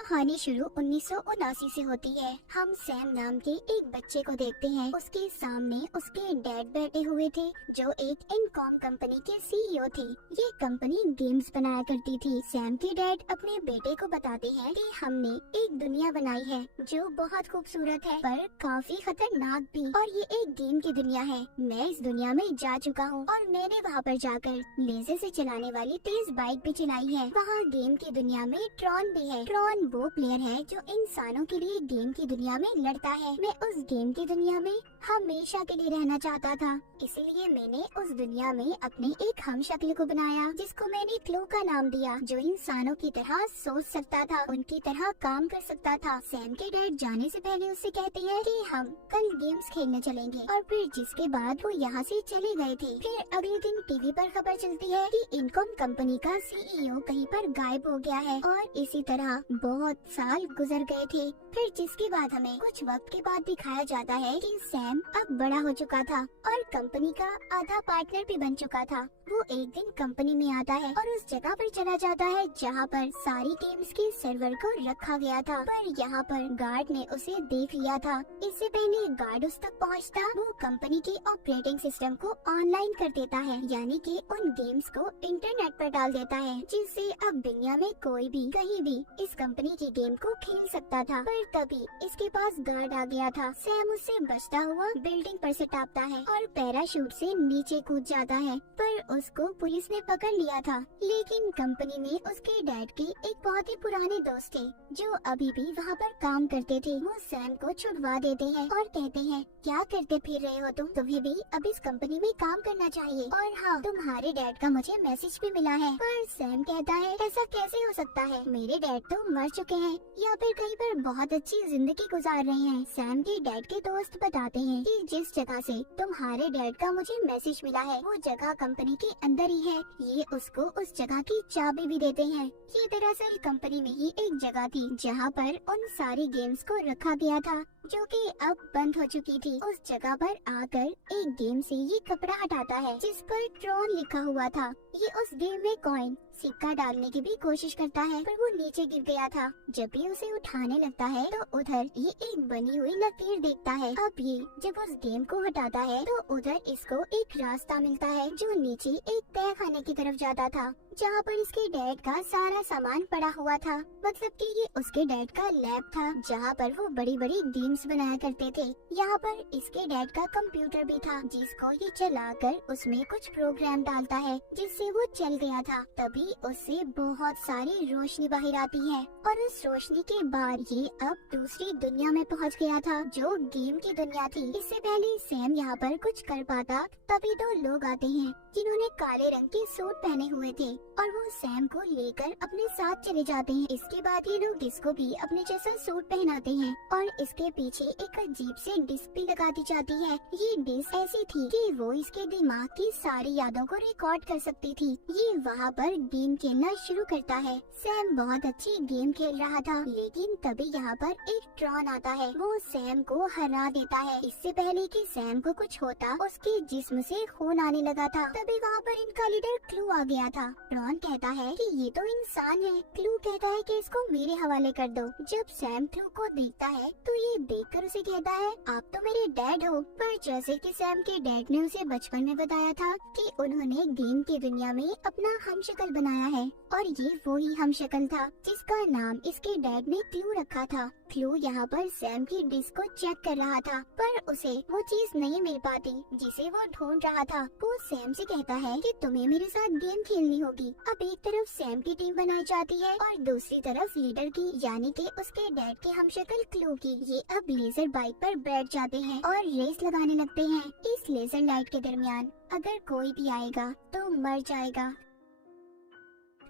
कहानी शुरू 1979 से होती है। हम सैम नाम के एक बच्चे को देखते हैं। उसके सामने उसके डैड बैठे हुए थे जो एक इनकॉम कंपनी के सीईओ थे। ये कंपनी गेम्स बनाया करती थी। सैम के डैड अपने बेटे को बताते हैं कि हमने एक दुनिया बनाई है जो बहुत खूबसूरत है पर काफी खतरनाक भी, और ये एक गेम की दुनिया है। मैं इस दुनिया में जा चुका हूँ और मैंने वहाँ पर जाकर लेजर से चलाने वाली तेज बाइक भी चलाई है। वहाँ गेम की दुनिया में ट्रॉन भी है। ट्रॉन वो प्लेयर है जो इंसानों के लिए गेम की दुनिया में लड़ता है। मैं उस गेम की दुनिया में हमेशा के लिए रहना चाहता था, इसीलिए मैंने उस दुनिया में अपने एक हमशक्ल को बनाया जिसको मैंने क्लू का नाम दिया, जो इंसानों की तरह सोच सकता था, उनकी तरह काम कर सकता था। सैम के डैड जाने से पहले उससे कहते हैं कि हम कल गेम्स खेलने चलेंगे, और फिर जिसके बाद वो यहाँ से चले गए थे। फिर अगले दिन टीवी पर खबर चलती है कि इनकॉम कंपनी का सीईओ कहीं पर गायब हो गया है, और इसी तरह बहुत साल गुजर गए थे। फिर जिसके बाद हमें कुछ वक्त के बाद दिखाया जाता है कि सैम अब बड़ा हो चुका था और कंपनी का आधा पार्टनर भी बन चुका था। वो एक दिन कंपनी में आता है और उस जगह पर चला जाता है जहाँ पर सारी गेम्स के सर्वर को रखा गया था, पर यहाँ पर गार्ड ने उसे देख लिया था। इससे पहले गार्ड उस तक पहुँचता, वो कंपनी के ऑपरेटिंग सिस्टम को ऑनलाइन कर देता है, यानी कि उन गेम्स को इंटरनेट पर डाल देता है, जिससे अब दुनिया में कोई भी कहीं भी इस कंपनी की गेम को खेल सकता था। पर तभी इसके पास गार्ड आ गया था। सैम उससे बचता हुआ बिल्डिंग पर से टापता है और पैराशूट से नीचे कूद जाता है, पर उसको पुलिस ने पकड़ लिया था। लेकिन कंपनी में उसके डैड के एक बहुत ही पुराने दोस्त थे जो अभी भी वहाँ पर काम करते थे। वो सैम को छुड़वा देते हैं और कहते हैं, क्या करते फिर रहे हो तुम? तुम्हें भी अब इस कंपनी में काम करना चाहिए, और हाँ, तुम्हारे डैड का मुझे मैसेज भी मिला है। पर सैम कहता है, ऐसा कैसे हो सकता है? मेरे डैड तो मर चुके हैं या फिर कहीं पर बहुत अच्छी जिंदगी गुजार रहे हैं। सैम के डैड के दोस्त बताते हैं कि जिस जगह से तुम्हारे डैड का मुझे मैसेज मिला है वो जगह कंपनी के अंदर ही है। ये उसको उस जगह की चाबी भी देते हैं। ये दरअसल कंपनी में ही एक जगह थी जहाँ पर उन सारी गेम्स को रखा गया था जो कि अब बंद हो चुकी थी। उस जगह पर आकर एक गेम से ये कपड़ा हटाता है जिस पर ट्रॉन लिखा हुआ था। ये उस गेम में कॉइन सिक्का डालने की भी कोशिश करता है, पर वो नीचे गिर गया था। जब भी उसे उठाने लगता है तो उधर ये एक बनी हुई लकीर देखता है। अब ये जब उस गेम को हटाता है तो उधर इसको एक रास्ता मिलता है जो नीचे एक तह खाने की तरफ जाता था, जहाँ पर इसके डैड का सारा सामान पड़ा हुआ था। मतलब कि ये उसके डैड का लैब था जहाँ पर वो बड़ी बड़ी गेम्स बनाया करते थे। यहाँ पर इसके डैड का कंप्यूटर भी था जिसको ये चलाकर उसमें कुछ प्रोग्राम डालता है जिससे वो चल गया था। तभी उससे बहुत सारी रोशनी बाहर आती है और उस रोशनी के बाद ये अब दूसरी दुनिया में पहुँच गया था जो गेम की दुनिया थी। इससे पहले सैम यहाँ पर कुछ कर पाता तभी दो लोग आते हैं जिन्होंने काले रंग के सूट पहने हुए थे और वो सैम को लेकर अपने साथ चले जाते हैं। इसके बाद ये लोग इसको भी अपने जैसा सूट पहनाते हैं और इसके पीछे एक अजीब से डिस्क भी लगा दी जाती है। ये डिस्क ऐसी थी कि वो इसके दिमाग की सारी यादों को रिकॉर्ड कर सकती थी। ये वहाँ पर गेम खेलना शुरू करता है। सैम बहुत अच्छी गेम खेल रहा था, लेकिन तभी यहाँ पर एक ट्रॉन आता है। वो सैम को हरा देता है। इससे पहले कि सैम को कुछ होता, उसके जिस्म से खून आने लगा था। तभी वहाँ पर इनका लीडर क्लू आ गया था। ट्रॉन कहता है कि ये तो इंसान है। क्लू कहता है कि इसको मेरे हवाले कर दो। जब सैम क्लू को देखता है तो ये देखकर उसे कहता है, आप तो मेरे डैड हो। पर जैसे कि सैम के डैड ने उसे बचपन में बताया था कि उन्होंने गेम की दुनिया में अपना हमशक्ल बनाया है, और ये वो ही हमशक्ल था जिसका नाम इसके डैड ने क्लू रखा था। क्लू यहाँ पर सैम की डिस्क को चेक कर रहा था, पर उसे वो चीज नहीं मिल पाती जिसे वो ढूंढ रहा था। वो सैम से कहता है कि तुम्हें मेरे साथ गेम खेलनी होगी। अब एक तरफ सैम की टीम बनाई जाती है और दूसरी तरफ लीडर की, यानी कि उसके डैड के हमशक्ल क्लू की। ये अब लेजर बाइक पर बैठ जाते हैं और रेस लगाने लगते हैं। इस लेजर लाइट के दरमियान अगर कोई भी आएगा तो मर जाएगा।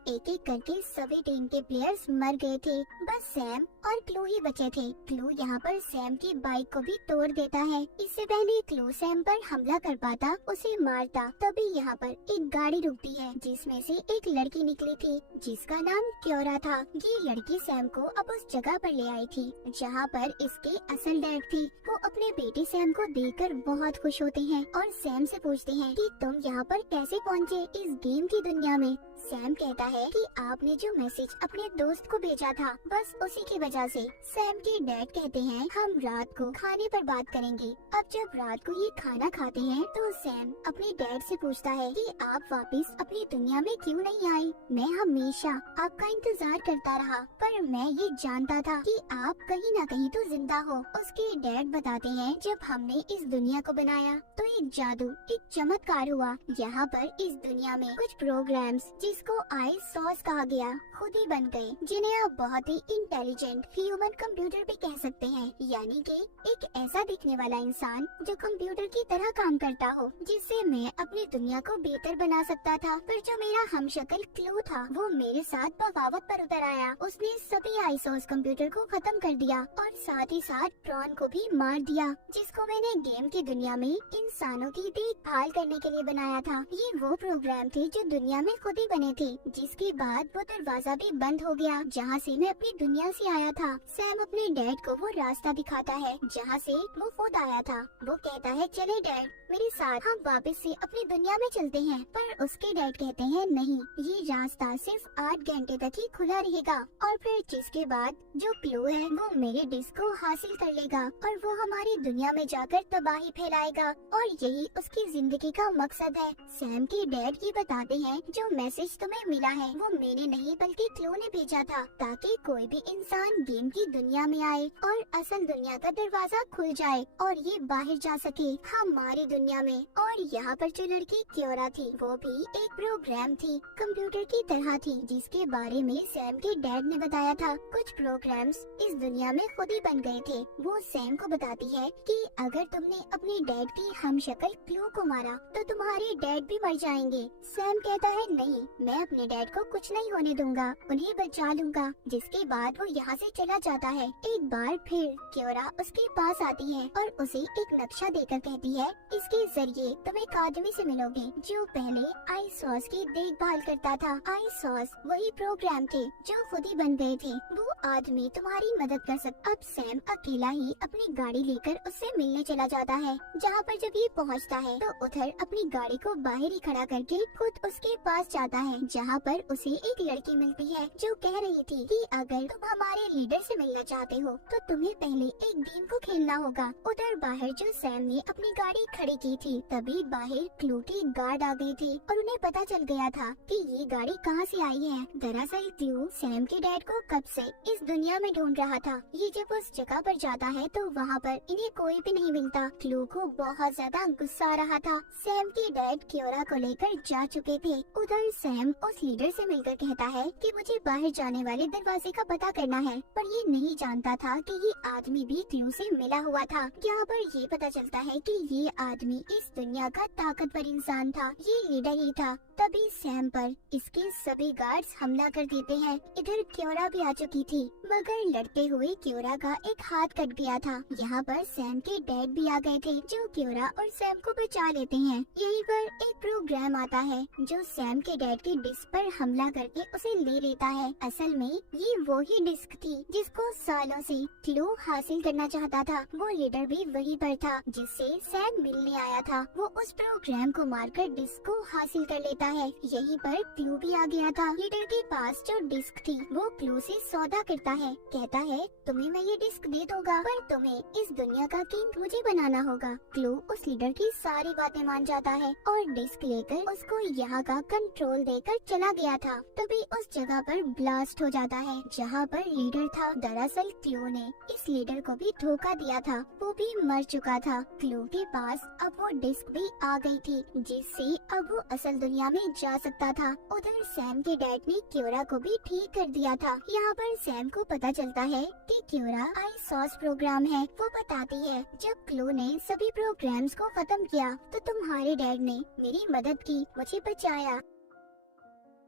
एक एक करके सभी टीम के प्लेयर्स मर गए थे, बस सैम और क्लू ही बचे थे। क्लू यहाँ पर सैम की बाइक को भी तोड़ देता है। इससे पहले क्लू सैम पर हमला कर पाता, उसे मारता। तभी यहाँ पर एक गाड़ी रुकती है जिसमें से एक लड़की निकली थी जिसका नाम क्योरा था। ये लड़की सैम को अब उस जगह पर ले आई थी जहाँ पर इसके असल डैड थी। वो अपने बेटे सैम को देखकर बहुत खुश होते हैं और सैम से पूछते हैं कि तुम यहाँ पर कैसे पहुँचे इस गेम की दुनिया में। सैम कहता है कि आपने जो मैसेज अपने दोस्त को भेजा था बस उसी की वजह से। सैम के डैड कहते हैं हम रात को खाने पर बात करेंगे। अब जब रात को ये खाना खाते हैं तो सैम अपने डैड से पूछता है कि आप वापस अपनी दुनिया में क्यों नहीं आए? मैं हमेशा आपका इंतजार करता रहा पर मैं ये जानता था कि आप कहीं न कहीं तो जिंदा हो। उसके डैड बताते हैं जब हमने इस दुनिया को बनाया तो एक जादू, एक चमत्कार हुआ। यहाँ पर इस दुनिया में कुछ प्रोग्राम्स जिसको आई सॉस कहा गया खुद ही बन गए, जिन्हें आप बहुत ही इंटेलिजेंट ह्यूमन कंप्यूटर भी कह सकते हैं। यानी कि एक ऐसा दिखने वाला इंसान जो कंप्यूटर की तरह काम करता हो, जिससे मैं अपनी दुनिया को बेहतर बना सकता था। पर जो मेरा हमशक्ल क्लू था वो मेरे साथ बगावत पर उतर आया। उसने सभी आईसोस कंप्यूटर को खत्म कर दिया और साथ ही साथ ट्रॉन को भी मार दिया, जिसको मैंने गेम की दुनिया में इंसानों की देखभाल करने के लिए बनाया था। ये वो प्रोग्राम थे जो दुनिया में खुद ही बने थे। जिसके बाद वो दरवाजा भी बंद हो गया जहाँ से मैं अपनी दुनिया से आया था। सैम अपने डैड को वो रास्ता दिखाता है जहाँ से वो खुद आया था। वो कहता है चले डैड मेरे साथ, हम वापस से अपनी दुनिया में चलते हैं। पर उसके डैड कहते हैं नहीं, ये रास्ता सिर्फ 8 घंटे तक ही खुला रहेगा और फिर जिसके बाद जो क्लू है वो मेरे डिस्क को हासिल कर लेगा और वो हमारी दुनिया में जाकर तबाही फैलाएगा और यही उसकी जिंदगी का मकसद है। सैम के डैड ये बताते हैं जो मैसेज तुम्हें मिला है वो मैंने नहीं बल्कि क्लू ने भेजा था, ताकि कोई भी इंसान गेम की दुनिया में आए और असल दुनिया का दरवाजा खुल जाए और ये बाहर जा सके हमारी दुनिया में। और यहाँ पर जो लड़की क्योरा थी वो भी एक प्रोग्राम थी, कंप्यूटर की तरह थी, जिसके बारे में सैम के डैड ने बताया था। कुछ प्रोग्राम्स इस दुनिया में खुद ही बन गए थे। वो सैम को बताती है कि अगर तुमने अपने डैड की हमशक्ल क्लू को मारा तो तुम्हारे डैड भी मर जाएंगे। सैम कहता है नहीं, मैं अपने डैड को कुछ नहीं होने दूंगा, उन्हें बचा लूंगा। जिसके बाद वो यहाँ से चला जाता है। एक बार फिर क्योरा उसके पास आती है और उसे एक नक्शा देकर कहती है इसके जरिए तुम एक आदमी से मिलोगे जो पहले आई सॉस की देखभाल करता था। आई सॉस वही प्रोग्राम थे जो खुद ही बन गए थे। वो आदमी तुम्हारी मदद कर सकता। अब सैम अकेला ही अपनी गाड़ी लेकर उससे मिलने चला जाता है। जहाँ पर जब ये पहुँचता है तो उधर अपनी गाड़ी को बाहर ही खड़ा करके खुद उसके पास जाता है, जहाँ पर उसे एक लड़की मिलती है जो कह रही थी कि अगर तुम हमारे लीडर से मिलना चाहते हो तो तुम्हें पहले एक गेम को खेलना होगा। उधर बाहर जो सैम ने अपनी गाड़ी खड़ी की थी तभी बाहर क्लू के गार्ड आ गए थे और उन्हें पता चल गया था कि ये गाड़ी कहाँ से आई है। दरअसल क्लू सैम के डैड को कब से इस दुनिया में ढूंढ रहा था। ये जब उस जगह पर जाता है तो वहाँ पर इन्हें कोई भी नहीं मिलता। क्लू को बहुत ज्यादा गुस्सा आ रहा था। सैम के डैड क्योरा को लेकर जा चुके थे। उधर सैम उस लीडर से मिलकर कहता है कि मुझे बाहर जाने वाले दरवाजे का पता करना है, पर ये नहीं जानता था कि ये आदमी भी क्लू से मिला हुआ था। यहाँ पर ये पता चलता है कि ये आदमी इस दुनिया का ताकतवर इंसान था, ये लीडर ही था। तभी सैम पर इसके सभी गार्ड्स हमला कर देते हैं। इधर क्योरा भी आ चुकी थी, मगर लड़ते हुए क्योरा का एक हाथ कट गया था। यहाँ पर सैम के डैड भी आ गए थे जो क्योरा और सैम को बचा लेते हैं। यहीं पर एक प्रोग्राम आता है जो सैम के डैड की डिस्क पर हमला करके उसे ले लेता है। असल में ये वो ही डिस्क थी जिसको सालों से क्लू हासिल करना चाहता था। वो लीडर भी वहीं पर था जिससे सैम मिलने आया था। वो उस प्रोग्राम को मारकर डिस्क को हासिल कर लेता है। यहीं पर क्लू भी आ गया था। लीडर के पास जो डिस्क थी वो क्लू से सौदा करता है, कहता है तुम्हें मैं ये डिस्क दे दूंगा पर तुम्हें इस दुनिया का किंग मुझे बनाना होगा। क्लू उस लीडर की सारी बातें मान जाता है और डिस्क लेकर उसको यहाँ का कंट्रोल देकर चला गया था। तभी उस जगह पर ब्लास्ट हो जाता है जहाँ पर लीडर था। दरअसल क्लू ने इस लीडर को भी धोखा दिया था, वो भी मर चुका था। क्लू के पास अब वो डिस्क भी आ गई थी जिससे अब वो असल दुनिया में जा सकता था। उधर सैम के डैड ने क्योरा को भी ठीक कर दिया था। यहाँ पर सैम को पता चलता है कि क्योरा आई सॉस प्रोग्राम है। वो बताती है जब क्लू ने सभी प्रोग्राम्स को खत्म किया तो तुम्हारे डैड ने मेरी मदद की, मुझे बचाया।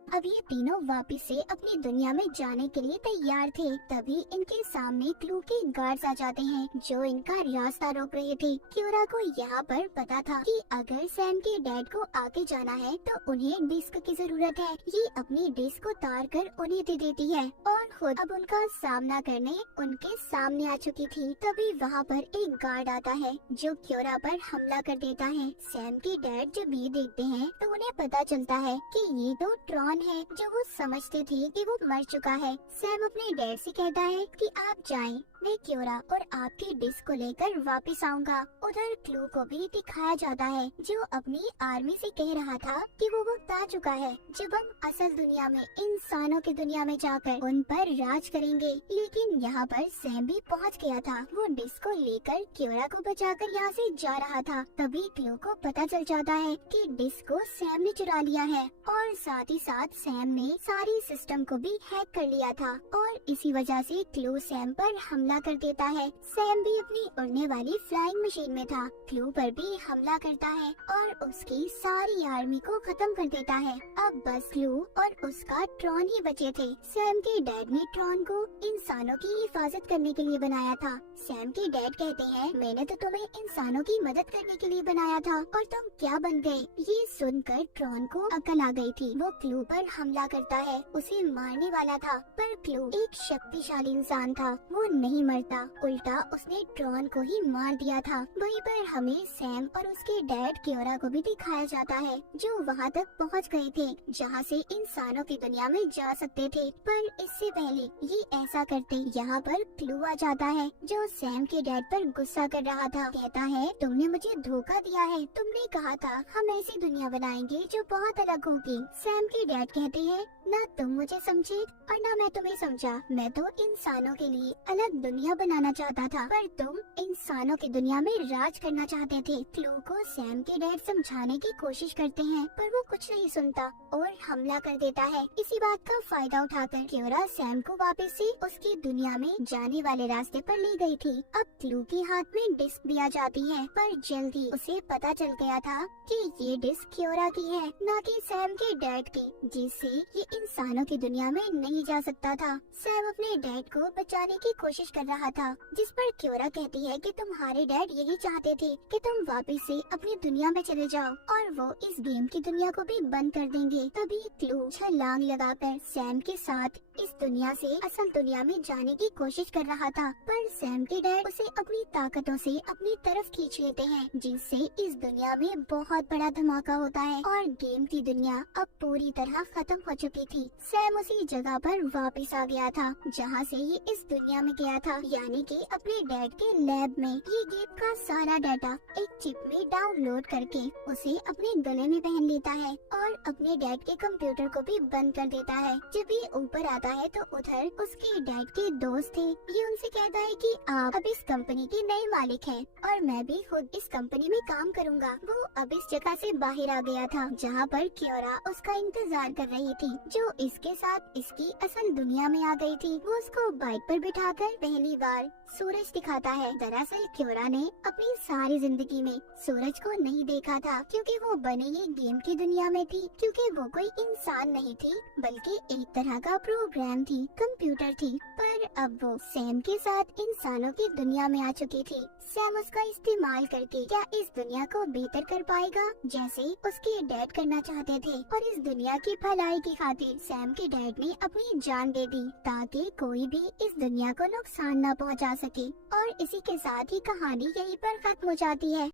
अब ये तीनों वापस से अपनी दुनिया में जाने के लिए तैयार थे। तभी इनके सामने क्लू के गार्ड्स आ जाते हैं जो इनका रास्ता रोक रहे थे। क्योरा को यहाँ पर पता था कि अगर सैम के डैड को आगे जाना है तो उन्हें डिस्क की जरूरत है। ये अपनी डिस्क को तार कर उन्हें दे देती है और खुद अब उनका सामना करने उनके सामने आ चुकी थी। तभी वहाँ पर एक गार्ड आता है जो क्योरा पर हमला कर देता है। सैम के डैड जब ये देखते हैं तो उन्हें पता चलता है कि ये तो ट्रॉन है जो वो समझते थे कि वो मर चुका है। सैम अपने डैड से कहता है कि आप जाएं, मैं क्योरा और आपकी डिस्क को लेकर वापस आऊंगा। उधर क्लू को भी दिखाया जाता है जो अपनी आर्मी से कह रहा था कि वो वक्त आ चुका है जब हम असल दुनिया में, इंसानों की दुनिया में जाकर उन पर राज करेंगे। लेकिन यहाँ पर सैम भी पहुँच गया था। वो डिस्क को लेकर क्योरा को बचाकर यहाँ से जा रहा था। तभी क्लू को पता चल जाता है कि डिस्क को सैम ने चुरा लिया है और साथ ही साथ सैम ने सारी सिस्टम को भी हैक कर लिया था और इसी वजह से क्लू सैम पर हमला कर देता है। सैम भी अपनी उड़ने वाली फ्लाइंग मशीन में था। क्लू पर भी हमला करता है और उसकी सारी आर्मी को खत्म कर देता है। अब बस क्लू और उसका ट्रॉन ही बचे थे। सैम के डैड ने ट्रॉन को इंसानों की हिफाजत करने के लिए बनाया था। सैम के डैड कहते हैं, मैंने तो तुम्हें इंसानों की मदद करने के लिए बनाया था और तुम क्या बन गए। ये सुनकर ट्रॉन को अकल आ गई थी। वो क्लू पर हमला करता है, उसे मारने वाला था, पर क्लू एक शक्तिशाली इंसान था। वो नहीं मरता, उल्टा उसने ट्रॉन को ही मार दिया था। वहीं पर हमें सैम और उसके डैड क्योरा को भी दिखाया जाता है जो वहाँ तक पहुँच गए थे जहाँ से इंसानों की दुनिया में जा सकते थे। पर इससे पहले ये ऐसा करते यहाँ पर क्लू आ जाता है जो सैम के डैड पर गुस्सा कर रहा था। कहता है, तुमने मुझे धोखा दिया है, तुमने कहा था हम ऐसी दुनिया बनाएंगे जो बहुत अलग होगी। सैम के डैड कहते हैं, ना तुम मुझे समझे और ना मैं तुम्हें समझा। मैं तो इंसानों के लिए अलग दुनिया बनाना चाहता था, पर तुम इंसानों की दुनिया में राज करना चाहते थे। क्लू को सैम के डैड समझाने की कोशिश करते हैं, पर वो कुछ नहीं सुनता और हमला कर देता है। इसी बात का फायदा उठाकर क्योरा सैम को वापस से उसकी दुनिया में जाने वाले रास्ते पर ले गई थी। अब क्लू के हाथ में डिस्क भी आ जाती है, पर जल्दी उसे पता चल गया था कि ये डिस्क क्योरा की है, न कि सैम के डैड की, जिससे ये इंसानों की दुनिया में नहीं जा सकता था। सैम अपने डैड को बचाने की कोशिश कर रहा था, जिस पर क्योरा कहती है कि तुम्हारे डैड यही चाहते थे कि तुम वापस से अपनी दुनिया में चले जाओ और वो इस गेम की दुनिया को भी बंद कर देंगे। तभी क्लू छलांग लगाकर सैम के साथ इस दुनिया से असल दुनिया में जाने की कोशिश कर रहा था, पर सैम के डैड उसे अपनी ताकतों से अपनी तरफ खींच लेते हैं, जिससे इस दुनिया में बहुत बड़ा धमाका होता है और गेम की दुनिया अब पूरी तरह खत्म हो चुकी थी। सैम उसी जगह पर वापस आ गया था जहाँ से ये इस दुनिया में गया था, यानी कि अपने डैड के लैब में। ये गेम का सारा डाटा एक चिप में डाउनलोड करके उसे अपने गले में पहन लेता है और अपने डैड के कंप्यूटर को भी बंद कर देता है। जब ये ऊपर आता है तो उधर उसके डैड के दोस्त थे। ये उनसे कहता है कि आप अब इस कंपनी के नए मालिक हैं और मैं भी खुद इस कंपनी में काम करूंगा। वो अब इस जगह से बाहर आ गया था जहाँ पर क्योरा उसका इंतजार कर रही थी, जो इसके साथ इसकी असल दुनिया में आ गई थी। वो उसको बाइक पर बिठाकर पहली बार सूरज दिखाता है। दरअसल क्योरा ने अपनी सारी जिंदगी में सूरज को नहीं देखा था, क्योंकि वो बने ही गेम की दुनिया में थी, क्योंकि वो कोई इंसान नहीं थी बल्कि एक तरह का प्रोग्राम थी, कंप्यूटर थी। पर अब वो सैम के साथ इंसानों की दुनिया में आ चुकी थी। सैम उसका इस्तेमाल करके क्या इस दुनिया को बेहतर कर पाएगा, जैसे उसके डैड करना चाहते थे। और इस दुनिया की भलाई की खातिर सैम के डैड ने अपनी जान दे दी ताकि कोई भी इस दुनिया को नुकसान न पहुंचा सके। और इसी के साथ ही कहानी यहीं पर खत्म हो जाती है।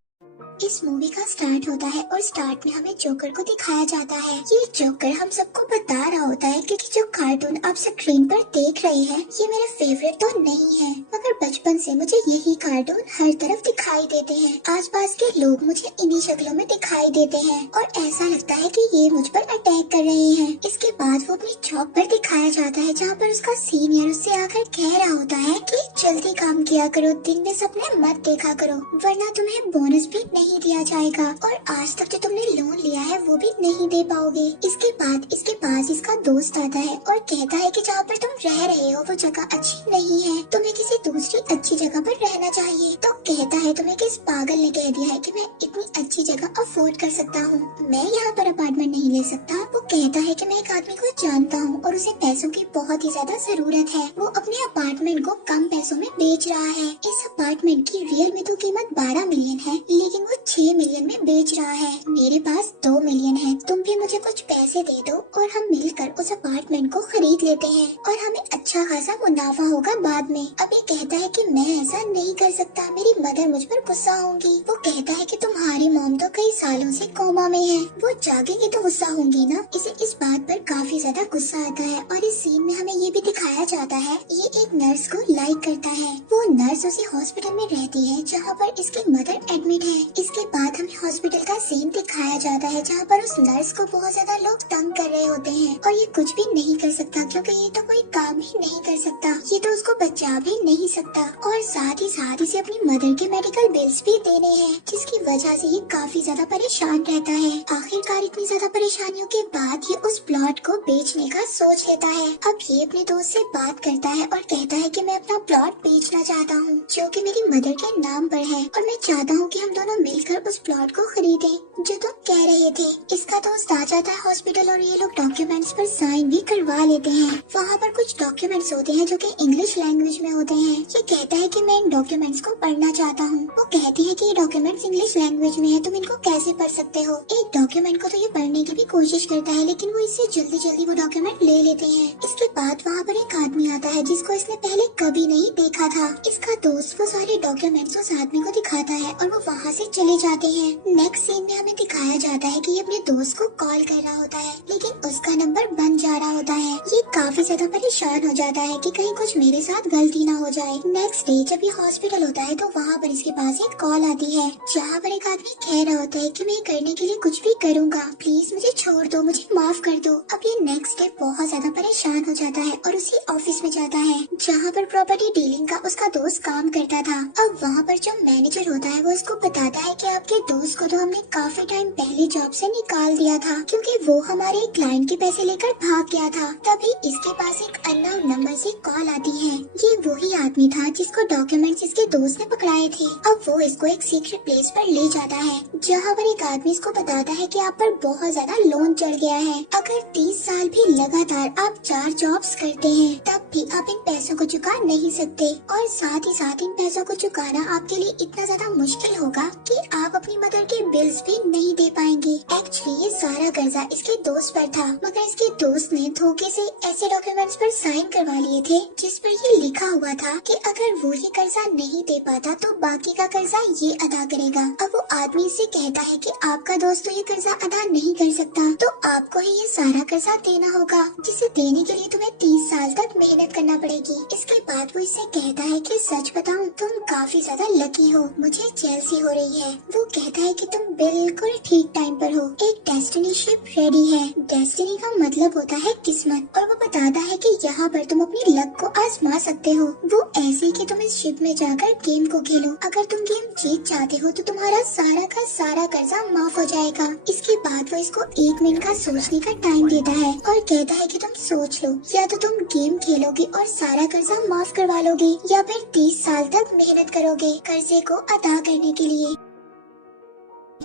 इस मूवी का स्टार्ट होता है और स्टार्ट में हमें जोकर को दिखाया जाता है। ये जोकर हम सबको बता रहा होता है कि जो कार्टून आप स्क्रीन पर देख रहे हैं ये मेरे फेवरेट तो नहीं है, मगर बचपन से मुझे यही कार्टून हर तरफ दिखाई देते हैं। आसपास के लोग मुझे इन्हीं शक्लों में दिखाई देते हैं और ऐसा लगता है कि ये मुझ पर अटैक कर रहे हैं। इसके बाद वो अपनी जॉब पर दिखाया जाता है जहाँ पर उसका सीनियर उससे आकर कह रहा होता है कि जल्दी काम किया करो, दिन में सपने मत देखा करो वरना तुम्हें बोनस भी नहीं दिया जाएगा और आज तक जो तुमने लोन लिया है वो भी नहीं दे पाओगे। इसके बाद इसके पास इसका दोस्त आता है और कहता है कि जहाँ पर तुम रह रहे हो वो जगह अच्छी नहीं है, तुम्हें किसी दूसरी अच्छी जगह पर रहना चाहिए। तो कहता है तुम्हें किस पागल ने कह दिया है कि मैं इतनी अच्छी जगह अफोर्ड कर सकता हूँ, मैं यहाँ पर अपार्टमेंट नहीं ले सकता। वो कहता है कि मैं एक आदमी को जानता हूँ और उसे पैसों की बहुत ही ज्यादा जरूरत है, वो अपने अपार्टमेंट को कम पैसों में बेच रहा है। इस अपार्टमेंट की रियल में तो कीमत 12 मिलियन है, लेकिन वो 6 मिलियन में बेच रहा है। मेरे पास 2 मिलियन है, तुम भी मुझे कुछ पैसे दे दो और हम मिलकर उस अपार्टमेंट को खरीद लेते हैं और हमें अच्छा खासा मुनाफा होगा बाद में। अब ये कहता है कि मैं ऐसा नहीं कर सकता, मेरी मदर मुझ पर गुस्सा होंगी। वो कहता है कि तुम्हारी मॉम तो कई सालों से कोमा में है, वो जागेगी तो गुस्सा होंगी ना। इसे इस बात पर काफी ज्यादा गुस्सा आता है और इस सीन में हमें ये भी दिखाया जाता है ये एक नर्स को लाइक करता है। वो नर्स उसी हॉस्पिटल में रहती है जहाँ पर इसकी मदर एडमिट है। इसके बाद हमें हॉस्पिटल का सीन दिखाया जाता है जहाँ पर उस नर्स को बहुत ज्यादा लोग तंग कर रहे होते हैं और ये कुछ भी नहीं कर सकता क्योंकि ये तो कोई काम ही नहीं कर सकता, ये तो उसको बचा भी नहीं सकता और साथ ही इसे अपनी मदर के मेडिकल बिल्स भी देने हैं, जिसकी वजह से ये काफी ज्यादा परेशान रहता है। आखिरकार इतनी ज्यादा परेशानियों के बाद ये उस प्लॉट को बेचने का सोच लेता है। अब ये अपने दोस्त से बात करता है और कहता है कि मैं अपना प्लॉट बेचना चाहता हूँ जो कि मेरी मदर के नाम पर है और मैं चाहता हूँ कि हम दोनों मिलकर उस प्लॉट को खरीदें जो तुम कह रहे थे। इसका दोस्त आ जाता है हॉस्पिटल और ये लोग डॉक्यूमेंट्स पर साइन भी करवा लेते हैं। वहाँ पर कुछ डॉक्यूमेंट्स होते हैं जो कि इंग्लिश लैंग्वेज में होते हैं। ये कहता है कि मैं इन डॉक्यूमेंट्स को पढ़ना चाहता हूँ। वो कहती है कि ये डॉक्यूमेंट्स इंग्लिश लैंग्वेज में है, तुम इनको कैसे पढ़ सकते हो। एक डॉक्यूमेंट को तो ये पढ़ने की भी कोशिश करता है लेकिन वो इससे जल्दी वो डॉक्यूमेंट ले लेते हैं। इसके बाद वहाँ पर एक आदमी आता है जिसको इसने पहले कभी नहीं देखा था। इसका दोस्त वो सारे डॉक्यूमेंट्स उस आदमी को दिखाता है और वो वहाँ से चले जाते हैं। नेक्स्ट सीन में हमें दिखाया जाता है कि ये अपने दोस्त को कॉल कर रहा होता है लेकिन उसका नंबर बंद जा रहा होता है। ये काफी ज्यादा परेशान हो जाता है कि कहीं कुछ मेरे साथ गलती ना हो जाए। नेक्स्ट डे जब ये हॉस्पिटल होता है तो वहाँ पर इसके पास एक कॉल आती है जहाँ पर एक आदमी कह रहा होता है कि मैं करने के लिए कुछ भी करूँगा, प्लीज मुझे छोड़ दो, मुझे माफ कर दो। अब ये नेक्स्ट डे बहुत ज्यादा परेशान हो जाता है और उसी ऑफिस में जाता है जहाँ पर प्रॉपर्टी डीलिंग का उसका दोस्त काम करता था। अब वहाँ पर जो मैनेजर होता है वो उसको बताता है कि आपके दोस्त को तो हमने काफी टाइम पहले जॉब से निकाल दिया था क्योंकि वो हमारे क्लाइंट के पैसे लेकर भाग गया था। तभी इसके पास एक अननोन नंबर से कॉल आती है। ये वही आदमी था जिसको डॉक्यूमेंट्स इसके दोस्त ने पकड़ाए थे। अब वो इसको एक सीक्रेट प्लेस पर ले जाता है जहाँ पर एक आदमी इसको बताता है कि आप पर बहुत ज्यादा लोन चढ़ गया है। अगर 30 साल भी लगातार आप 4 जॉब्स करते हैं तब भी आप इन पैसों को चुका नहीं सकते और साथ ही साथ इन पैसों को चुकाना आपके लिए इतना ज्यादा मुश्किल होगा कि आप अपनी मदर के बिल्स भी नहीं दे पाएंगे। एक्चुअली ये सारा कर्जा इसके दोस्त पर था मगर इसके दोस्त ने धोखे से ऐसे डॉक्यूमेंट्स पर साइन करवा लिए थे जिस पर ये लिखा हुआ था कि अगर वो ये कर्जा नहीं दे पाता तो बाकी का कर्जा ये अदा करेगा। अब वो आदमी से कहता है कि आपका दोस्त तो ये कर्जा अदा नहीं कर सकता तो आपको ही ये सारा कर्जा देना होगा, जिसे देने के लिए तुम्हें 30 साल तक मेहनत करना पड़ेगी। इसके बाद वो इससे कहता है कि सच बताऊं तुम काफी ज्यादा लकी हो, मुझे जेलसी हो रही है। वो कहता है कि तुम बिल्कुल ठीक टाइम पर हो, एक डेस्टिनी शिप रेडी है। डेस्टिनी का मतलब होता है किस्मत और वो बताता है कि यहाँ पर तुम अपनी लक को आजमा सकते हो। वो ऐसे कि तुम इस शिप में जाकर गेम को खेलो, अगर तुम गेम जीत जाते हो तो तुम्हारा सारा का सारा कर्जा माफ हो जाएगा। इसके बाद वो इसको 1 मिनट का सोचने का टाइम देता है और कहता है कि तुम सोच लो, या तो तुम गेम खेलोगे और सारा कर्जा माफ करवा लोगे या फिर 30 साल तक मेहनत करोगे कर्जे को अदा करने के लिए।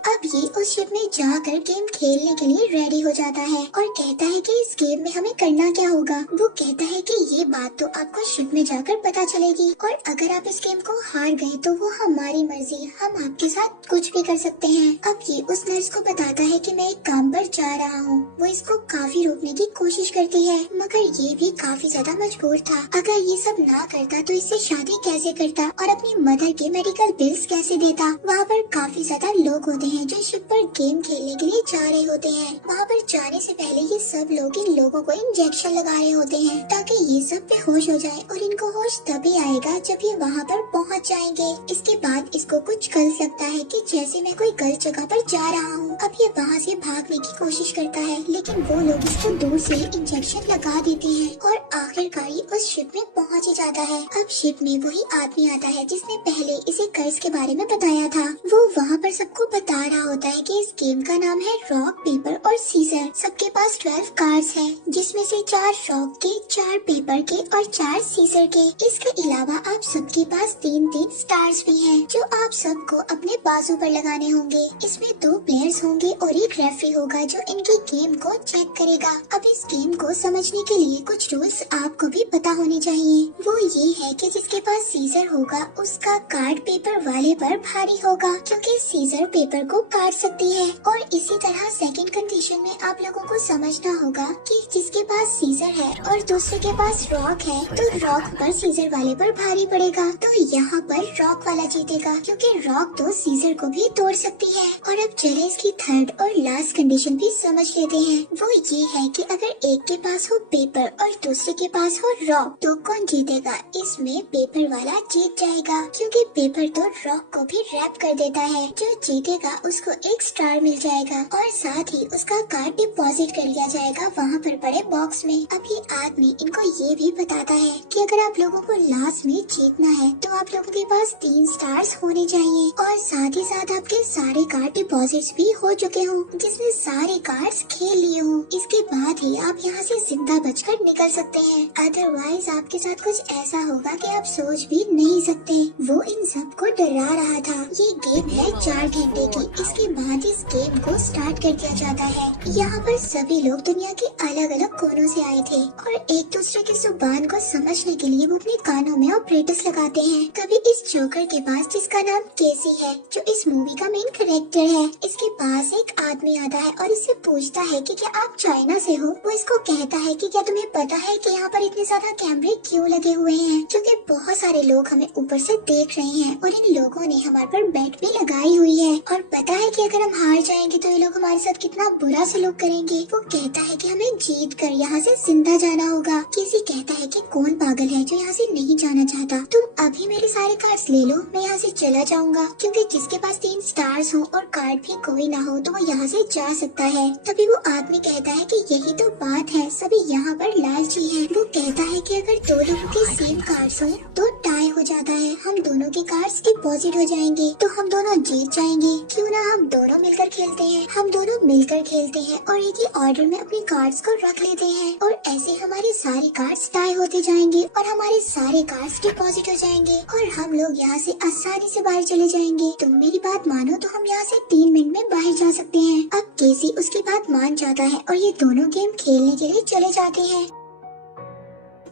अब ये उस शिप में जाकर गेम खेलने के लिए रेडी हो जाता है और कहता है कि इस गेम में हमें करना क्या होगा। वो कहता है कि ये बात तो आपको शिप में जाकर पता चलेगी और अगर आप इस गेम को हार गए तो वो हमारी मर्जी, हम आपके साथ कुछ भी कर सकते हैं। अब ये उस नर्स को बताता है कि मैं एक काम पर जा रहा हूँ। वो इसको काफी रोकने की कोशिश करती है मगर ये भी काफी ज्यादा मजबूर था। अगर ये सब ना करता तो इससे शादी कैसे करता और अपनी मदर के मेडिकल बिल्स कैसे देता। वहाँ पर काफी ज्यादा लोग होते हैं जो शिप पर गेम खेलने के लिए जा रहे होते हैं। वहाँ पर जाने से पहले ये सब लोग इन लोगों को इंजेक्शन लगा रहे होते हैं ताकि ये सब बेहोश हो जाए और इनको होश तभी आएगा जब ये वहाँ पर पहुँच जाएंगे। इसके बाद इसको कुछ गलत लगता है कि जैसे मैं कोई गलत जगह पर जा रहा हूँ। अब ये वहाँ से भागने की कोशिश करता है लेकिन वो लोग इसको दूर से इंजेक्शन लगा देते हैं और आखिरकार ये उस शिप में पहुँच ही जाता है। अब शिप में वही आदमी आता है जिसने पहले इसे कर्ज के बारे में बताया था। वो वहाँ पर सबको बता बता रहा होता है कि इस गेम का नाम है रॉक पेपर और सीजर। सबके पास 12 कार्ड्स हैं, जिसमें से 4 रॉक के, 4 पेपर के और 4 सीजर के। इसके अलावा आप सबके पास 3-3 स्टार्स भी हैं, जो आप सबको अपने बाजू पर लगाने होंगे। इसमें 2 प्लेयर्स होंगे और एक रेफरी होगा जो इनकी गेम को चेक करेगा। अब इस गेम को समझने के लिए कुछ रूल्स आपको भी पता होने चाहिए। वो ये है कि जिसके पास सीजर होगा उसका कार्ड पेपर वाले पर भारी होगा, क्योंकि सीजर पेपर को काट सकती है। और इसी तरह सेकंड कंडीशन में आप लोगों को समझना होगा कि जिसके पास सीजर है और दूसरे के पास रॉक है, तो रॉक पर सीजर वाले पर भारी पड़ेगा। तो यहाँ पर रॉक वाला जीतेगा, क्योंकि रॉक तो सीजर को भी तोड़ सकती है। और अब चले इसकी थर्ड और लास्ट कंडीशन भी समझ लेते हैं। वो ये है कि अगर एक के पास हो पेपर और दूसरे के पास हो रॉक, तो कौन जीतेगा? इसमें पेपर वाला जीत जाएगा, क्योंकि पेपर तो रॉक को भी रैप कर देता है। जो जीतेगा उसको एक स्टार मिल जाएगा और साथ ही उसका कार्ड डिपॉजिट कर लिया जाएगा वहाँ पर पड़े बॉक्स में। अब ये आदमी इनको ये भी बताता है कि अगर आप लोगों को लास्ट में जीतना है तो आप लोगों के पास 3 स्टार्स होने चाहिए और साथ ही साथ आपके सारे कार्ड डिपॉजिट्स भी हो चुके हों, जिसने सारे कार्ड्स खेल लिए हों। इसके बाद ही आप यहाँ से जिंदा बचकर निकल सकते हैं, अदरवाइज आपके साथ कुछ ऐसा होगा कि आप सोच भी नहीं सकते। वो इन सबको डरा रहा था। ये गेम है 4 घंटे की। इसके बाद इस गेम को स्टार्ट कर दिया जाता है। यहाँ पर सभी लोग दुनिया के अलग अलग कोनों से आए थे और एक दूसरे की जुबान को समझने के लिए वो अपने कानों में ऑपरेटर्स लगाते हैं। तभी इस जोकर के पास, जिसका नाम केसी है, जो इस मूवी का मेन कैरेक्टर है, इसके पास एक आदमी आता है और इससे पूछता है कि क्या आप चाइना से हो। वो इसको कहता है कि क्या तुम्हें पता है कि यहाँ पर इतने ज्यादा कैमरे क्यों लगे हुए हैं, क्योंकि बहुत सारे लोग हमें ऊपर से देख रहे हैं और इन लोगों ने हमारे पर बेट भी लगाई हुई है और पता है कि अगर हम हार जाएंगे तो ये लोग हमारे साथ कितना बुरा सलूक करेंगे। वो कहता है कि हमें जीत कर यहाँ से जिंदा जाना होगा। किसी कहता है कि कौन पागल है जो यहाँ से नहीं जाना चाहता, तुम अभी मेरे सारे कार्ड्स ले लो, मैं यहाँ से चला जाऊंगा, क्योंकि जिसके पास 3 स्टार्स हो और कार्ड भी कोई ना हो तो वो यहाँ से जा सकता है। तभी वो आदमी कहता है कि यही तो बात है, सभी यहाँ पर लालची है। वो कहता है कि अगर 2 लोगों के सेम कार्ड्स हो तो टाई हो जाता है, हम दोनों के कार्ड्स डिपॉजिट हो जाएंगे तो हम दोनों जीत जाएंगे। क्यों ना हम दोनों मिलकर खेलते हैं। हम दोनों मिलकर खेलते हैं और एक ही ऑर्डर में अपने कार्ड्स को रख लेते हैं और ऐसे हमारे सारे कार्ड्स टाई होते जाएंगे और हमारे सारे कार्ड्स डिपॉजिट हो जाएंगे और हम लोग यहाँ से आसानी से बाहर चले जाएंगे। तुम मेरी बात मानो तो हम यहाँ से 3 मिनट में बाहर जा सकते हैं। अब केसी उसकी बात मान जाता है और ये दोनों गेम खेलने के लिए चले जाते हैं।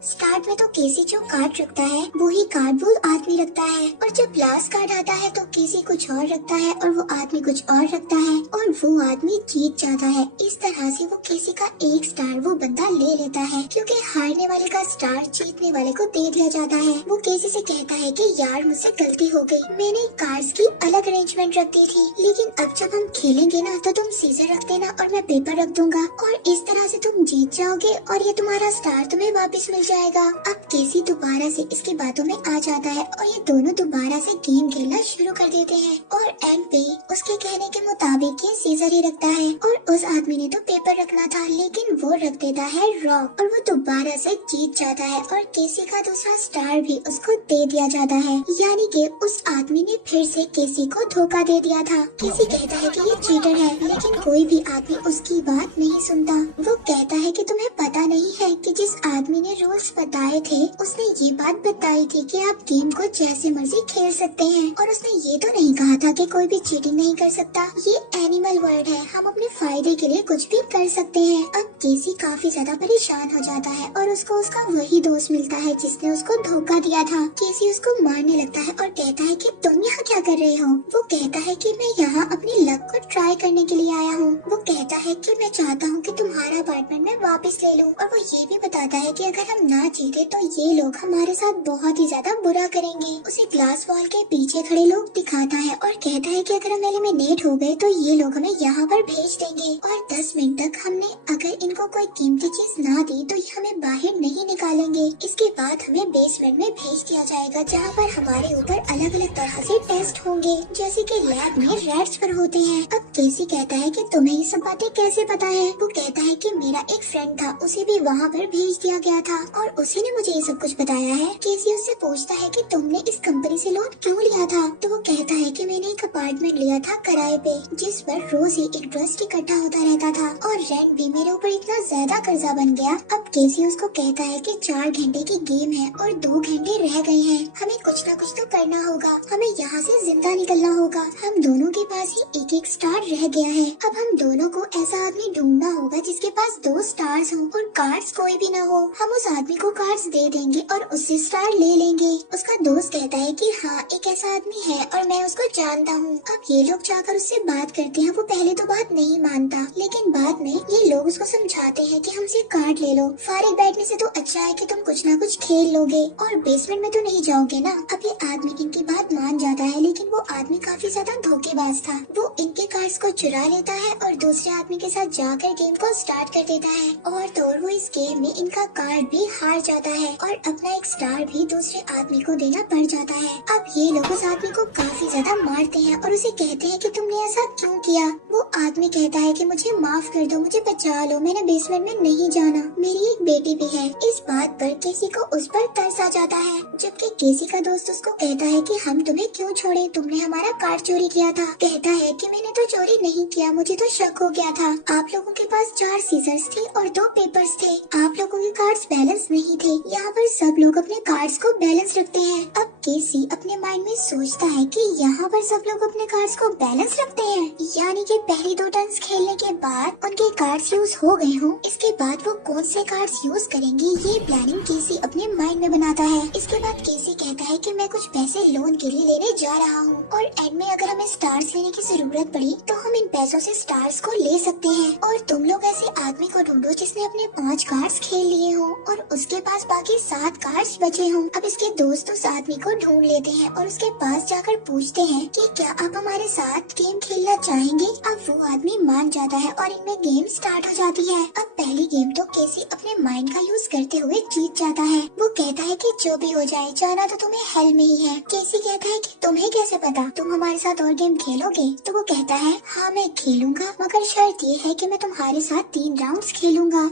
स्टार्ट में तो केसी जो कार्ड रखता है वो ही कार्ड वो आदमी रखता है और जब लास्ट कार्ड आता है तो केसी कुछ और रखता है और वो आदमी कुछ और रखता है और वो आदमी जीत जाता है। इस तरह से वो केसी का एक स्टार वो बंदा ले लेता है, क्योंकि हारने वाले का स्टार जीतने वाले को दे दिया जाता है। वो केसी से कहता है कि यार मुझसे गलती हो गई, मैंने कार्ड्स की अलग अरेंजमेंट रख दी थी, लेकिन अब जब हम खेलेंगे ना तो तुम सीजर रख देना और मैं पेपर रख दूंगा और इस तरह से तुम जीत जाओगे और ये तुम्हारा स्टार तुम्हें वापस मिल जाएगा। अब केसी दोबारा से इसकी बातों में आ जाता है और ये दोनों दोबारा से गेम खेलना शुरू कर देते हैं और एंड पे उसके कहने के मुताबिक ये सीजर ही रखता है और उस आदमी ने तो पेपर रखना था, लेकिन वो रख देता है रॉक और वो दोबारा से जीत जाता है और केसी का दूसरा स्टार भी उसको दे दिया जाता है। यानी कि उस आदमी ने फिर से केसी को धोखा दे दिया था। केसी कहता है कि ये चीटर है, लेकिन कोई भी आदमी उसकी बात नहीं सुनता। वो कहता है कि तुम्हें पता नहीं है कि जिस आदमी ने रूल्स बताए थे उसने ये बात बताई थी कि आप गेम को जैसे मर्जी खेल सकते हैं और उसने ये तो नहीं कहा था कि कोई भी चीटिंग नहीं कर सकता। ये एनिमल वर्ड है, हम अपने फायदे के लिए कुछ भी कर सकते हैं। अब केसी काफी ज्यादा परेशान हो जाता है और उसको उसका वही दोस्त मिलता है जिसने उसको धोखा दिया था। केसी उसको मारने लगता है और कहता है कि तुम यहाँ क्या कर रहे हो। वो कहता है कि मैं यहाँ अपनी लक को ट्राई करने के लिए आया हूँ। वो कहता है कि मैं चाहता हूँ कि तुम्हारा अपार्टमेंट में वापस ले लूँ और वो ये भी बताता है कि अगर हम ना जीते तो ये लोग हमारे साथ बहुत ही ज्यादा बुरा करेंगे। उसे ग्लास वॉल के पीछे खड़े लोग दिखाता है और कहता है कि अगर हम एलिमिनेट हो गए तो ये लोग हमें यहाँ पर भेज देंगे और 10 मिनट तक हमने अगर इनको कोई कीमती चीज ना दी तो ये हमें बाहर नहीं निकालेंगे। इसके बाद हमें बेसमेंट में भेज दिया जाएगा, जहाँ पर हमारे ऊपर अलग अलग तरह से टेस्ट होंगे, जैसे कि लैब में रैट्स पर होते हैं। अब केसी कहता है कि तुम्हें ये सब बातें कैसे पता है। वो कहता है कि मेरा एक फ्रेंड था, उसे भी वहाँ पर भेज दिया गया था और उसी ने मुझे ये सब कुछ बताया है। केसी उससे पूछता है कि तुमने इस कंपनी से लोन क्यों लिया था, तो वो कहता है कि मैंने एक अपार्टमेंट लिया था किराए पे, जिस पर रोज ही इंटरेस्ट इकट्ठा होता रहता था और रेंट भी मेरे ऊपर इतना ज्यादा कर्जा बन गया। अब केसी उसको कहता है कि 4 घंटे की गेम है और 2 घंटे रह गए हैं, हमें कुछ ना कुछ तो करना होगा, हमें यहाँ से जिंदा निकलना होगा। हम दोनों के पास ही एक एक स्टार रह गया है। अब हम दोनों को ऐसा आदमी ढूंढना होगा जिसके पास 2 स्टार्स हो और कार्ड्स कोई भी ना हो। हम उस आदमी को कार्ड्स दे देंगे और उससे स्टार ले लेंगे। उसका दोस्त कहता है कि हाँ, एक ऐसा आदमी है और मैं उसको जानता हूँ। अब ये लोग जाकर उससे बात करते हैं। वो पहले तो बात नहीं मानता, लेकिन बाद में ये लोग उसको समझाते हैं कि हमसे कार्ड ले लो, फारिग बैठने से तो अच्छा है कि तुम कुछ ना कुछ खेल लोगे और बेसमेंट में तो नहीं जाओगे ना। अब ये आदमी इनकी बात मान जाता है, लेकिन वो आदमी काफी ज्यादा धोखेबाज था। वो इनके कार्ड्स को चुरा लेता है और दूसरे आदमी के साथ जाकर गेम को स्टार्ट कर देता है और तो वो इस गेम में इनका कार्ड भी हार जाता है और अपना एक स्टार भी दूसरे आदमी को देना पड़ जाता है। अब ये लोग उस आदमी को काफी ज्यादा मारते हैं और उसे कहते हैं कि तुमने ऐसा क्यों किया। वो आदमी कहता है कि मुझे माफ कर दो, मुझे बचा लो, मैंने बेसमेंट में नहीं जाना, मेरी एक बेटी भी है। इस बात पर केसी को उस पर तरस आ जाता है, जबकि केसी का दोस्त उसको कहता है कि हम तुम्हें क्यों छोड़े, तुमने हमारा कार्ड चोरी किया था। कहता है कि मैंने तो चोरी नहीं किया, मुझे तो शक हो गया था। आप लोगों के पास 4 सीजर्स थे और 2 पेपर्स थे, आप लोगों के कार्ड्स बैलेंस नहीं थे। यहाँ पर सब लोग अपने कार्ड्स को बैलेंस रखते हैं। अब केसी अपने माइंड में सोचता है कि यहाँ पर सब लोग अपने कार्ड्स को बैलेंस रखते हैं, यानी कि पहली 2 टर्न्स खेलने के बाद उनके कार्ड्स यूज हो गए हों। इसके बाद वो कौन से कार्ड्स यूज करेंगे, ये प्लानिंग केसी अपने माइंड में बनाता है। इसके बाद केसी कहता है कि मैं कुछ पैसे लोन के लिए लेने जा रहा हूँ और एंड में अगर हमें स्टार्स लेने की जरूरत पड़ी तो हम इन पैसों से स्टार्स को ले सकते हैं। और तुम लोग ऐसे आदमी को ढूंढो जिसने अपने 5 कार्ड्स खेल लिए हो और उसके पास बाकी 7 कार्ड्स बचे हों। अब इसके दोस्त उस आदमी को ढूंढ लेते हैं और उसके पास जाकर पूछते हैं कि क्या आप हमारे साथ गेम खेलना चाहेंगे। अब वो आदमी मान जाता है और इनमें गेम स्टार्ट हो जाती है। अब पहली गेम तो केसी अपने माइंड का यूज करते हुए जीत जाता है। वो कहता है कि जो भी हो जाए, जाना तो तुम्हें हेल में ही है। केसी कहता है कि तुम्हें कैसे पता, तुम हमारे साथ और गेम खेलोगे। तो वो कहता है हाँ मैं खेलूंगा, मगर शर्त ये है कि मैं तुम्हारे साथ 3 राउंड्स खेलूंगा।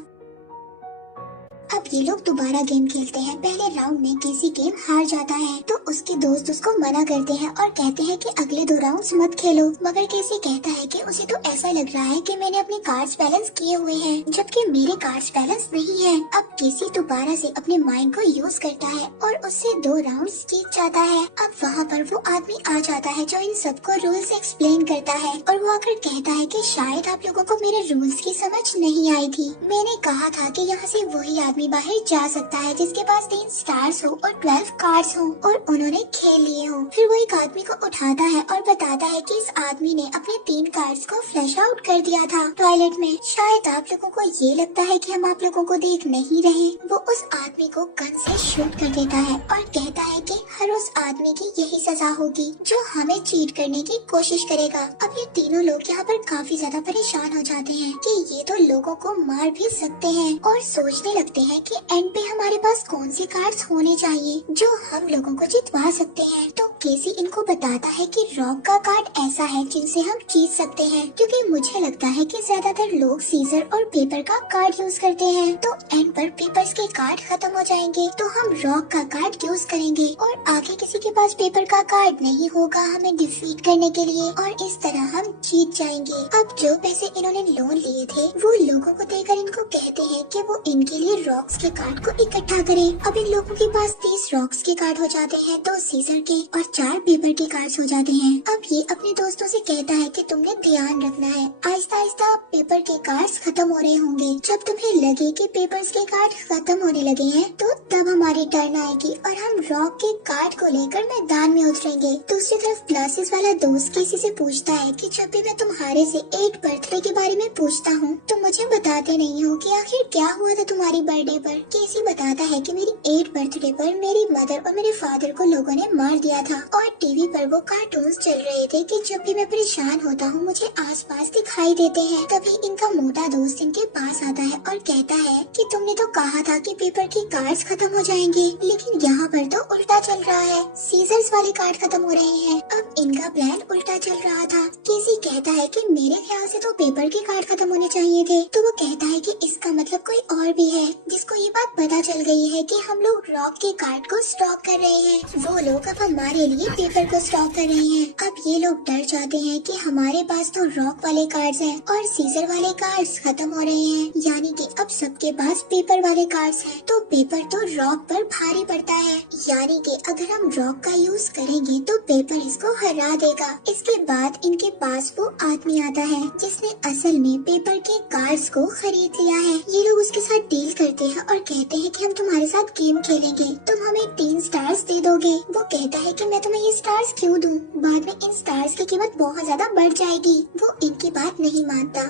अब ये लोग दोबारा गेम खेलते हैं। पहले राउंड में केसी गेम हार जाता है तो उसके दोस्त उसको मना करते हैं और कहते हैं कि अगले 2 राउंड्स मत खेलो, मगर केसी कहता है कि उसे तो ऐसा लग रहा है कि मैंने अपने कार्ड्स बैलेंस किए हुए हैं, जबकि मेरे कार्ड्स बैलेंस नहीं है। अब केसी दोबारा से अपने माइंड को यूज करता है और उससे 2 राउंड्स जीत जाता है। अब वहाँ पर वो आदमी आ जाता है जो इन सबको रूल्स एक्सप्लेन करता है और वो आकर कहता है कि शायद आप लोगों को मेरे रूल्स की समझ नहीं आई थी। मैंने कहा था कि यहाँ से वही आदमी बाहर जा सकता है जिसके पास 3 स्टार्स हो और 12 कार्ड्स हो और उन्होंने खेल लिए हो। फिर वो एक आदमी को उठाता है और बताता है कि इस आदमी ने अपने 3 कार्ड्स को फ्लैश आउट कर दिया था टॉयलेट में। शायद आप लोगों को ये लगता है कि हम आप लोगों को देख नहीं रहे। वो उस आदमी को गन से शूट कर देता है और कहता है कि हर उस आदमी की यही सजा होगी जो हमें चीट करने की कोशिश करेगा। अब ये तीनों लोग यहाँ पर काफी ज्यादा परेशान हो जाते हैं कि ये तो लोगों को मार भी सकते हैं और सोचने लगते हैं कि एंड पे हमारे पास कौन से कार्ड्स होने चाहिए जो हम लोगों को जितवा सकते हैं। तो केसी इनको बताता है कि रॉक का कार्ड ऐसा है जिनसे हम जीत सकते हैं, क्योंकि मुझे लगता है कि ज्यादातर लोग सीजर और पेपर का कार्ड यूज करते हैं। तो एंड पर पेपर्स के कार्ड खत्म हो जाएंगे तो हम रॉक का कार्ड यूज करेंगे और आगे किसी के पास पेपर का कार्ड नहीं होगा हमें डिफीट करने के लिए और इस तरह हम जीत जाएंगे। अब जो पैसे इन्होंने लोन लिए थे वो लोगों को देकर इनको कहते हैं कि वो इनके लिए रॉक्स के कार्ड को इकट्ठा करें। अब इन लोगों के पास 30 रॉक्स के कार्ड हो जाते हैं, 2 सीजर के और 4 पेपर के कार्ड्स हो जाते हैं। अब ये अपने दोस्तों से कहता है कि तुमने ध्यान रखना है, आहिस्ता आहिस्ता पेपर के कार्ड्स खत्म हो रहे होंगे। जब तुम्हें लगे कि पेपर्स के कार्ड खत्म होने लगे हैं तो तब हमारी टर्न आएगी और हम रॉक के कार्ड को लेकर मैदान में उतरेंगे। दूसरी तरफ ग्लासेस वाला दोस्त किसी से पूछता है कि जब भी मैं तुम्हारे से 8 बर्थडे के बारे में पूछता हूँ तो मुझे बताते नहीं हो कि आखिर क्या हुआ था तुम्हारी बर्थडे पर। केसी बताता है कि मेरी 8 बर्थडे पर मेरी मदर और मेरे फादर को लोगों ने मार दिया था और टीवी पर वो कार्टून्स चल रहे थे कि जब भी मैं परेशान होता हूँ मुझे आसपास दिखाई देते हैं। तभी इनका मोटा दोस्त इनके पास आता है और कहता है कि तुमने तो कहा था कि पेपर के कार्ड्स खत्म हो जाएंगे, लेकिन यहाँ पर तो उल्टा चल रहा है। सीजर्स वाले वाले कार्ड खत्म हो रहे हैं। अब इनका प्लान उल्टा चल रहा था। केसी कहता है कि मेरे ख्याल से तो पेपर के कार्ड खत्म होने चाहिए थे, तो वो कहता है कि इसका मतलब कोई और भी है, जिसको ये बात पता चल गई है कि हम लोग रॉक के कार्ड को स्टॉक कर रहे हैं। वो लोग अब हमारे लिए पेपर को स्टॉक कर रहे हैं। अब ये लोग डर जाते हैं कि हमारे पास तो रॉक वाले कार्ड्स हैं और सीजर वाले कार्ड्स खत्म हो रहे हैं, यानी कि अब सबके पास पेपर वाले कार्ड्स हैं। तो पेपर तो रॉक पर भारी पड़ता है, यानी कि अगर हम रॉक का यूज करेंगे तो पेपर इसको हरा देगा। इसके बाद इनके पास वो आदमी आता है जिसने असल में पेपर के कार्ड्स को खरीद लिया है। ये लोग उसके साथ डील करते हैं और कहते हैं कि हम तुम्हारे साथ गेम खेलेंगे, तुम हमें 3 स्टार्स दे दोगे। वो कहता है कि मैं तुम्हें ये स्टार्स क्यों दूं, बाद में इन स्टार्स की कीमत बहुत ज्यादा बढ़ जाएगी। वो इनकी बात नहीं मानता।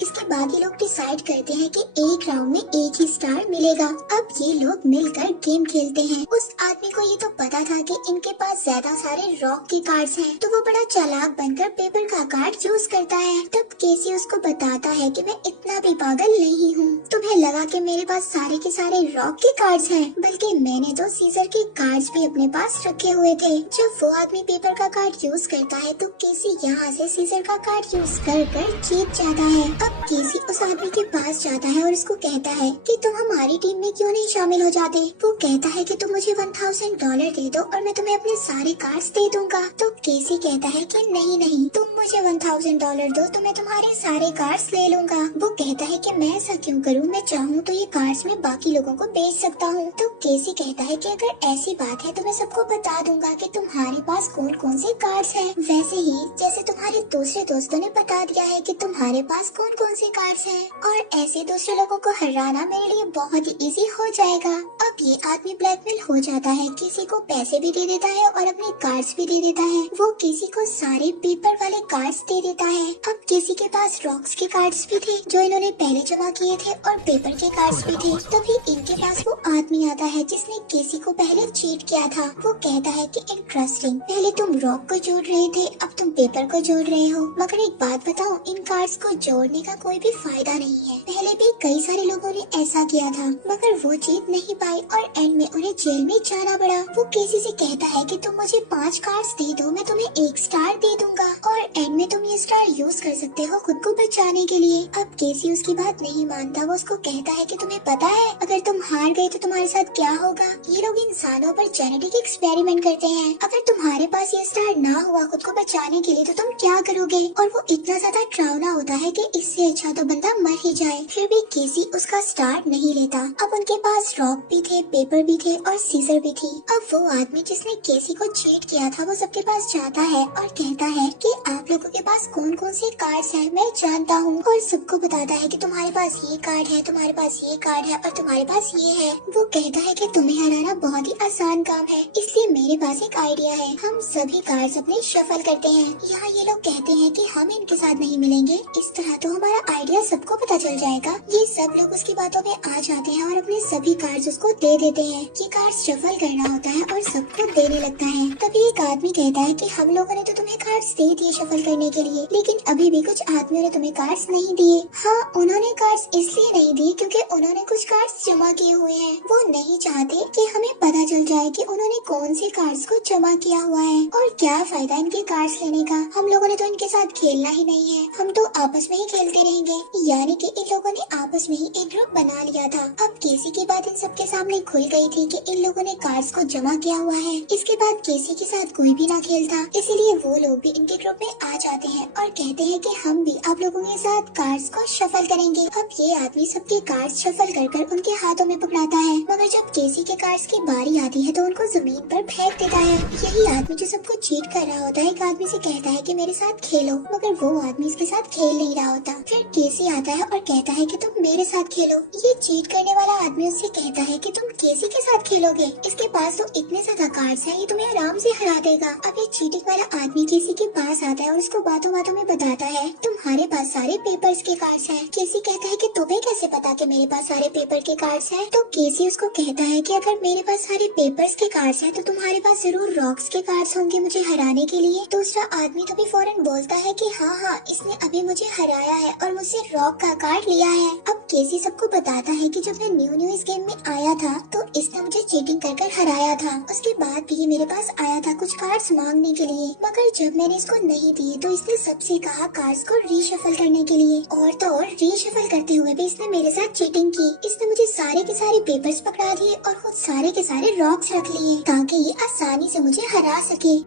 इसके बाद ये लोग डिसाइड करते हैं कि एक राउंड में एक ही स्टार मिलेगा। अब ये लोग मिलकर गेम खेलते हैं। उस आदमी को ये तो पता था कि इनके पास ज्यादा सारे रॉक के कार्ड्स हैं, तो वो बड़ा चालाक बनकर पेपर का कार्ड यूज करता है। तब केसी उसको बताता है कि मैं इतना भी पागल नहीं हूँ, तुम्हें लगा कि मेरे पास सारे के सारे रॉक के कार्ड्स हैं, बल्कि मैंने तो सीजर के कार्ड्स भी अपने पास रखे हुए थे। जब वो आदमी पेपर का कार्ड यूज करता है तो केसी यहाँ से सीजर का कार्ड यूज कर जीत जाता है। अब केसी उस आदमी के पास जाता है और उसको कहता है कि तुम हमारी टीम में क्यों नहीं शामिल हो जाते। वो कहता है कि तुम मुझे $1000 दे दो और मैं तुम्हें अपने सारे कार्ड्स दे दूंगा। तो केसी कहता है कि नहीं, तुम मुझे $1000 दो तो मैं तुम्हारे सारे कार्ड्स ले लूंगा। वो कहता है कि मैं ऐसा क्यों करूं, मैं चाहूँ तो ये कार्ड्स मैं बाकी लोगों को बेच सकता हूँ। तो केसी कहता है कि अगर ऐसी बात है तो मैं सबको बता दूंगा कि तुम्हारे पास कौन कौन से कार्ड्स हैं, वैसे ही जैसे तुम्हारे दूसरे दोस्तों ने बता दिया है कि तुम्हारे पास कौन कौन से कार्ड्स हैं, और ऐसे दूसरे लोगों को हराना मेरे लिए बहुत ही इजी हो जाएगा। अब ये आदमी ब्लैकमेल हो जाता है, किसी को पैसे भी दे देता है और अपने कार्ड्स भी दे देता है। वो किसी को सारे पेपर वाले कार्ड्स दे देता है। अब किसी के पास रॉक्स के कार्ड्स भी थे जो इन्होंने पहले जमा किए थे और पेपर के कार्ड्स भी थे। तभी इनके पास वो आदमी आता है जिसने केसी को पहले चीट किया था। वो कहता है कि इंटरेस्टिंग, पहले तुम रॉक को जोड़ रहे थे, अब तुम पेपर को जोड़ रहे हो, मगर एक बात बताओ, इन कार्ड्स को जोड़ने का कोई भी फायदा नहीं है। पहले भी कई सारे लोगों ने ऐसा किया था, मगर वो जीत नहीं पाए और एंड में उन्हें जेल में जाना पड़ा। वो केसी से कहता है कि तुम मुझे 5 कार्ड्स दे दो, मैं तुम्हें 1 स्टार दे दूंगा और एंड में तुम ये स्टार यूज कर सकते हो खुद को बचाने के लिए। अब केसी उसकी बात नहीं मानता। वो उसको कहता है कि तुम्हें पता है अगर तुम हार गए तो तुम्हारे साथ क्या होगा। ये लोग इंसानों पर जेनेटिक एक्सपेरिमेंट करते हैं। अगर तुम्हारे पास ये स्टार ना हुआ खुद को बचाने के लिए तो तुम क्या करोगे। और वो इतना ज्यादा डरावना होता है कि इससे अच्छा तो बंदा मर ही जाए। फिर भी केसी उसका स्टार नहीं लेता। अब उनके पास रॉक भी थे, पेपर भी थे और सीजर भी थी। अब वो आदमी जिसने केसी को चीट किया था वो सबके पास जाता है और कहता है कि आप लोगों के पास कौन कौन से कार्ड्स हैं मैं जानता हूँ, और सबको बताता है कि तुम्हारे पास ये कार्ड है, तुम्हारे पास ये कार्ड है और तुम्हारे पास ये है। वो कहता है कि तुम्हें हराना बहुत ही आसान काम है, इसलिए मेरे पास एक आइडिया है। हम सभी कार्ड्स अपने शफल करते हैं। यहाँ ये लोग कहते हैं कि हम इनके साथ नहीं मिलेंगे, इस तरह तो हमारा आइडिया सबको पता चल जाएगा। ये सब लोग उसकी बातों में आ जाते हैं और अपने सभी कार्ड्स उसको दे देते हैं। ये कार्ड्स शफल करना होता है और सबको देने लगता है। तभी एक आदमी कहता है कि हम लोगों ने तो तुम्हें कार्ड्स दे दिए शफल करने के लिए, लेकिन अभी भी कुछ आदमियों ने तुम्हें कार्ड्स नहीं दिए। हाँ, उन्होंने कार्ड्स इसलिए नहीं दिए क्योंकि उन्होंने कुछ कार्ड्स जमा किए हुए हैं। वो नहीं चाहते कि हमें पता चल जाए कि उन्होंने कौन से कार्ड्स को जमा किया हुआ है, और क्या फायदा इनके कार्ड्स लेने का। हम लोगों ने तो इनके साथ खेलना ही नहीं है, हम तो आपस में ही खेलते रहेंगे। यानी कि इन लोगों ने आपस में ही एक ग्रुप बना लिया था। अब केसी की बात इन सबके सामने खुल गई थी कि इन लोगों ने कार्ड्स को जमा किया हुआ है। इसके बाद केसी के साथ कोई भी ना खेलता, इसीलिए वो लोग भी इनके ग्रुप में आ जाते हैं और कहते हैं कि हम भी आप लोगों के साथ कार्ड्स को शफल करेंगे। अब ये आदमी सबके कार्ड्स शफल कर उनके हाथों में पकड़ाता है, मगर जब केसी के कार्ड्स की बारी आती है तो उनको जमीन पर फेंक देता है। यही आदमी जो सबको चीट कर रहा होता है एक आदमी से कहता है कि मेरे साथ खेलो, मगर वो आदमी इसके साथ खेल नहीं रहा होता। फिर केसी आता है और कहता है कि तुम मेरे साथ खेलो। ये चीट करने वाला आदमी उससे कहता है कि तुम केसी के साथ खेलोगे, इसके पास तो इतने ज्यादा कार्ड्स हैं, ये तुम्हें आराम से हरा देगा। अब ये चीटिंग वाला आदमी केसी के पास आता है और उसको बातों बातों में बताता है तुम्हारे पास सारे पेपर्स के कार्ड्स हैं। केसी कहता है कि तुम्हें कैसे पता कि मेरे पास सारे पेपर के कार्ड्स हैं। तो केसी उसको कहता है कि अगर मेरे पास सारे पेपर्स के कार्ड्स हैं तो तुम्हारे पास जरूर रॉक्स के कार्ड्स होंगे मुझे हराने के लिए। दूसरा आदमी तो भी फौरन बोलता है कि हाँ, इसने अभी मुझे हराया है। है और मुझसे रॉक का कार्ड लिया है। अब केसी सबको बताता है कि जब मैं न्यू इस गेम में आया था तो इसने मुझे चीटिंग कर हराया था। उसके बाद भी ये मेरे पास आया था कुछ कार्ड्स मांगने के लिए, मगर जब मैंने इसको नहीं दिए तो इसने सबसे कहा कार्ड्स को रीशफल करने के लिए। और तो और रीशफल करते हुए भी इसने मेरे साथ चीटिंग की। इसने मुझे सारे के सारे पेपर्स पकड़ा दिए और खुद सारे के सारे रॉक्स रख लिए ताकि ये आसानी से मुझे हरा सके।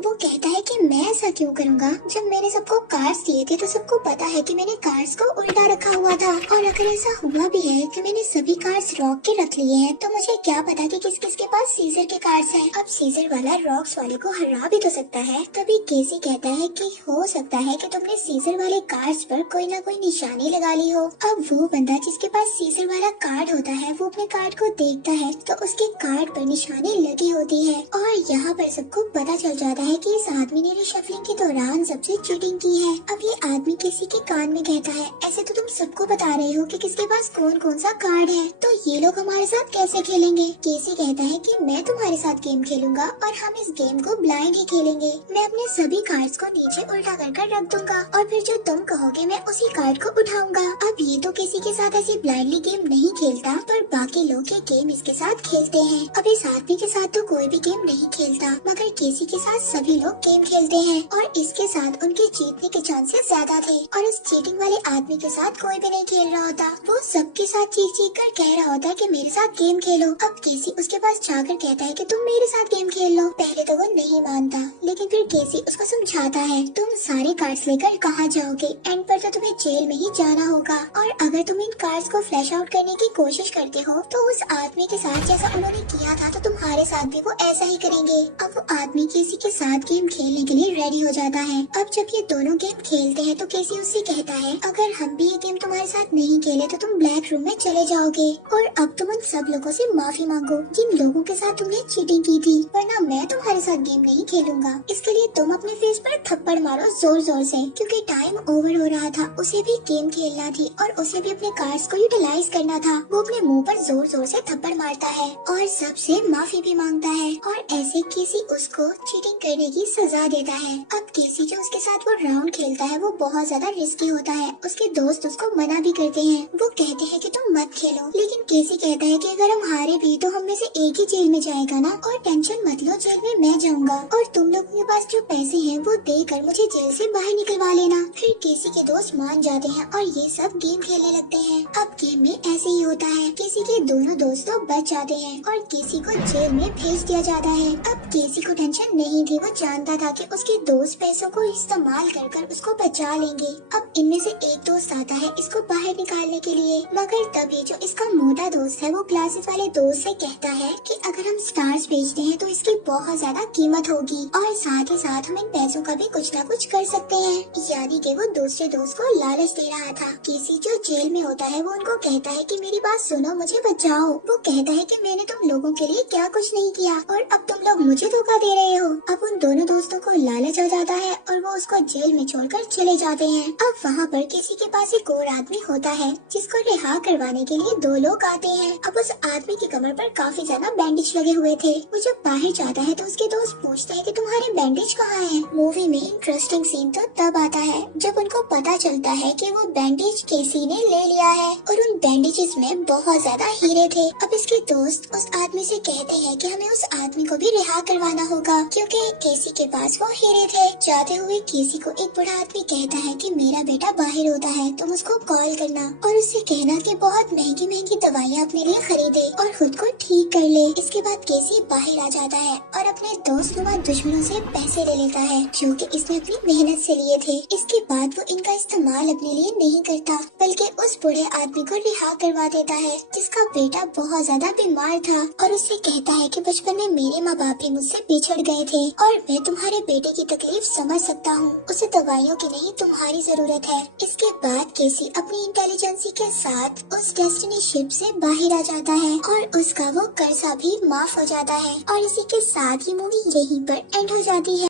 वो कहता है कि मैं ऐसा क्यों करूँगा, जब मैंने सबको कार्ड्स दिए थे तो सबको पता है कि मैंने कार्ड्स को उल्टा रखा हुआ था। और अगर ऐसा हुआ भी है कि मैंने सभी कार्ड्स रॉक के रख लिए हैं तो मुझे क्या पता कि किस किस के पास सीजर के कार्ड्स हैं। अब सीजर वाला रॉक्स वाले को हरा भी तो सकता है। तभी केसी कहता है कि हो सकता है कि तुमने सीजर वाले कार्ड्स पर कोई ना कोई निशानी लगा ली हो। अब वो बंदा जिसके पास सीजर वाला कार्ड होता है वो अपने कार्ड को देखता है तो उसके कार्ड पर निशानी लगी होती है और यहाँ पर सबको पता चल जाता है कि इस आदमी ने रिशफलिंग के दौरान सबसे चीटिंग की है। अब ये आदमी किसी के कान में कहता है, ऐसे तो तुम सबको बता रहे हो कि किसके पास कौन कौन सा कार्ड है, तो ये लोग हमारे साथ कैसे खेलेंगे। केसी कहता है कि मैं तुम्हारे साथ गेम खेलूंगा और हम इस गेम को ब्लाइंड ही खेलेंगे। मैं अपने सभी कार्ड्स को नीचे उल्टा कर रख दूंगा और फिर जो तुम कहोगे मैं उसी कार्ड को उठाऊंगा। अब ये तो किसी के साथ ऐसी ब्लाइंडली गेम नहीं खेलता, पर बाकी लोग ये गेम इसके साथ खेलते हैं। अब इस आदमी के साथ तो कोई भी गेम नहीं खेलता, मगर केसी के साथ सभी लोग गेम खेलते हैं और इसके साथ उनके जीतने के चांसेस ज्यादा थे। और उस चीटिंग वाले आदमी के साथ कोई भी नहीं खेल रहा होता, वो सबके साथ चीख कर कह रहा होता कि मेरे साथ गेम खेलो। अब केसी उसके पास जाकर कहता है कि तुम मेरे साथ गेम खेल लो। पहले तो वो नहीं मानता, लेकिन फिर केसी उसको समझाता है, तुम सारे कार्ड्स लेकर कहाँ जाओगे, एंड पर तो तुम्हें जेल में ही जाना होगा। और अगर तुम इन कार्ड्स को फ्लैश आउट करने की कोशिश करते हो तो उस आदमी के साथ जैसा उन्होंने किया था तो तुम्हारे साथ भी वो ऐसा ही करेंगे। अब वो आदमी केसी के साथ गेम खेलने के लिए रेडी हो जाता है। अब जब ये दोनों गेम खेलते हैं तो केसी उससे कहता है, अगर हम भी ये गेम तुम्हारे साथ नहीं खेले तो तुम ब्लैक रूम में चले जाओगे और अब तुम उन सब लोगों से माफी मांगो जिन लोगों के साथ तुमने चीटिंग की थी, वरना मैं तुम्हारे साथ गेम नहीं खेलूंगा। इसके लिए तुम अपने फेस पर थप्पड़ मारो जोर जोर से, क्योंकि टाइम ओवर हो रहा था। उसे भी गेम खेलना थी और उसे भी अपने कार्ड्स को यूटिलाइज करना था। वो अपने मुंह पर जोर जोर से थप्पड़ मारता है और सबसे माफी भी मांगता है और ऐसे केसी उसको चीटिंग करने की सजा देता है। अब केसी जो उसके साथ वो राउंड खेलता है वो बहुत ज्यादा रिस्की होता है। उसके दोस्त उसको मना भी करते हैं, वो कहते हैं कि तुम मत खेलो, लेकिन केसी कहता है कि अगर हम हारे भी तो हम में से एक ही जेल में जाएगा ना, और टेंशन मत लो, जेल में मैं जाऊंगा और तुम लोगों के पास जो पैसे हैं वो देकर मुझे जेल से बाहर निकलवा लेना। फिर केसी के दोस्त मान जाते हैं और ये सब गेम खेलने लगते हैं। अब गेम में ऐसे ही होता है, केसी के दोनों दोस्त तो बच जाते हैं और केसी को जेल में भेज दिया जाता है। अब केसी को टेंशन नहीं थी, वो जानता था कि उसके दोस्त पैसों को इस्तेमाल कर उसको बचा लेंगे। अब इनमें से एक दोस्त आता है इसको बाहर निकालने के लिए, मगर तभी जो इसका मोटा दोस्त है वो क्लासेस वाले दोस्त से कहता है कि अगर हम स्टार्स बेचते हैं तो इसकी बहुत ज्यादा कीमत होगी और साथ ही साथ हम इन पैसों का भी कुछ ना कुछ कर सकते हैं। यानी कि वो दूसरे दोस्त को लालच दे रहा था। केसी जो जेल में होता है वो उनको कहता है कि मेरी बात सुनो, मुझे बचाओ। वो कहता है कि मैंने तुम लोगों के लिए क्या कुछ नहीं किया और अब तुम लोग मुझे धोखा दे रहे हो। अब उन दोनों दोस्तों को लालच आ जाता है और वो उसको जेल में छोड़कर चले जाते हैं। अब वहाँ पर किसी के पास एक और आदमी होता है जिसको रिहा करवाने के लिए दो लोग आते हैं। अब उस आदमी की कमर पर काफी ज्यादा बैंडेज लगे हुए थे। वो जब बाहर जाता है तो उसके दोस्त पूछते हैं कि तुम्हारे बैंडेज कहाँ है। मूवी में इंटरेस्टिंग सीन तो तब आता है जब उनको पता चलता है कि वो बैंडेज केसी ने ले लिया है और उन बैंडेजेस में बहुत ज्यादा हीरे थे। अब इसके दोस्त उस आदमी से कहते हैं कि हमें उस आदमी को भी रिहा करवाना होगा क्योंकि केसी के पास वो हीरे थे। जाते हुए केसी को एक बड़ा आदमी कहता है कि मेरा बेटा बाहर होता है, तुम उसको कॉल करना और उससे कहना कि बहुत महंगी महंगी दवाइयाँ अपने लिए खरीदे और खुद को ठीक कर ले। इसके बाद केसी बाहर आ जाता है और अपने दोस्त नुमा दुश्मनों से पैसे ले लेता है जो कि इसने अपनी मेहनत से लिए थे। इसके बाद वो इनका इस्तेमाल अपने लिए नहीं करता बल्कि उस बूढ़े आदमी को रिहा करवा देता है जिसका बेटा बहुत ज्यादा बीमार था और उससे कहता है कि बचपन में मेरे माँ बाप भी मुझसे बिछड़ गए थे और मैं तुम्हारे बेटे की तकलीफ समझ सकता हूँ, उसे दवाइयों की नहीं तुम्हारी जरूरत है। इसके बाद केसी अपनी इंटेलिजेंसी के साथ उस डेस्टिनी शिप से बाहर आ जाता है और उसका वो कर्जा भी माफ हो जाता है और इसी के साथ ही मूवी यहीं पर एंड हो जाती है।